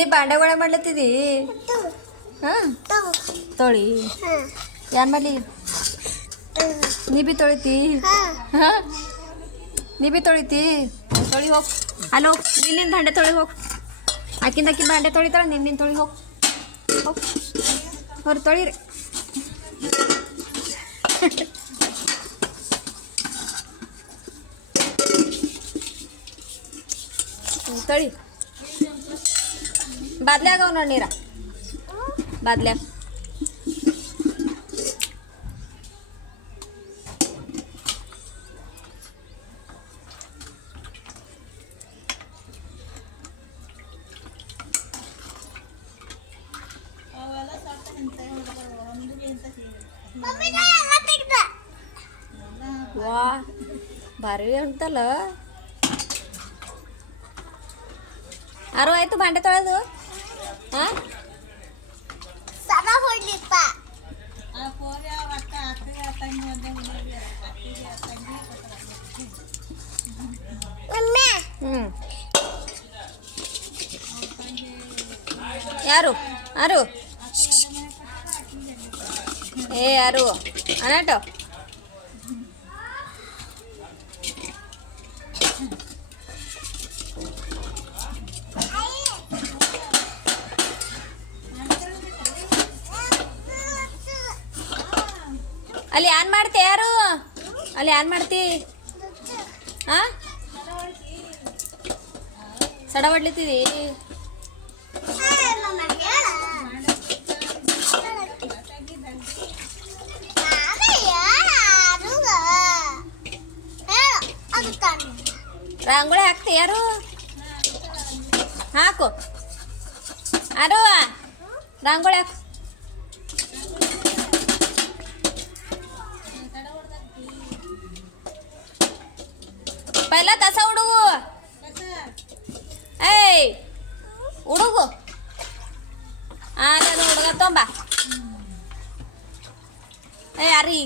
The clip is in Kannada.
ನೀ ಬಾಂಡೆಗೊಳ ಮಾಡ್ಲತ್ತಿದಿ ಹಾಂ ತೊಳಿ ಯಾರು ಮಾಡಲಿ ನೀ ಬಿ ತೊಳಿತಿ ಹಾಂ ನೀ ಬಿ ತೊಳಿತಿ ತೊಳಿ ಹೋಗಿ ಅಲ್ಲೋ ನಿನ್ನ ಭಾಂಡೆ ತೊಳಿ ಹೋಗಿ ಆಕಿಂದ ಭಾಂಡೆ ತೊಳಿತಾಳೆ ನಿನ್ನ ತೊಳಿ ಹೋಗಿ ಹೋಗಿ ಅವ್ರು ತೊಳಿರಿ ತೊಳಿ ಬಾದ್ಲ್ಯಾಗ ಅವ ನೋಡಿ ನೀರ ಬಾದ್ಲ್ಯಾಗ ವಾ ಭಾರಿ ಉಂಟಲ್ಲ ಯಾರು ಆಯ್ತು ಭಾಂಡೆ ತೊಳೆದು ಹಾಂ ಹ್ಞೂ ಯಾರು ಯಾರು ಏ ಯಾರು ಅನಾಟೋ ಅಲ್ಲಿ ಏನ್ ಮಾಡ್ತಿ ಯಾರು ಅಲ್ಲಿ ಏನ್ ಮಾಡ್ತಿ ಹಾಂ ಸಡ ಹೊಡ್ಲಿತ್ತಿದಿ ರಂಗೋಳಿ ಹಾಕ್ತಿ ಯಾರು ಹಾಕು ಯಾರು ರಂಗೋಳಿ ಹಾಕು ಪೈಲ ಕಸ ಹುಡುಗು ಏಯ್ ಹುಡುಗು ನಾನು ಹುಡುಗ ತೊಂಬ ಏ ಯಾರಿ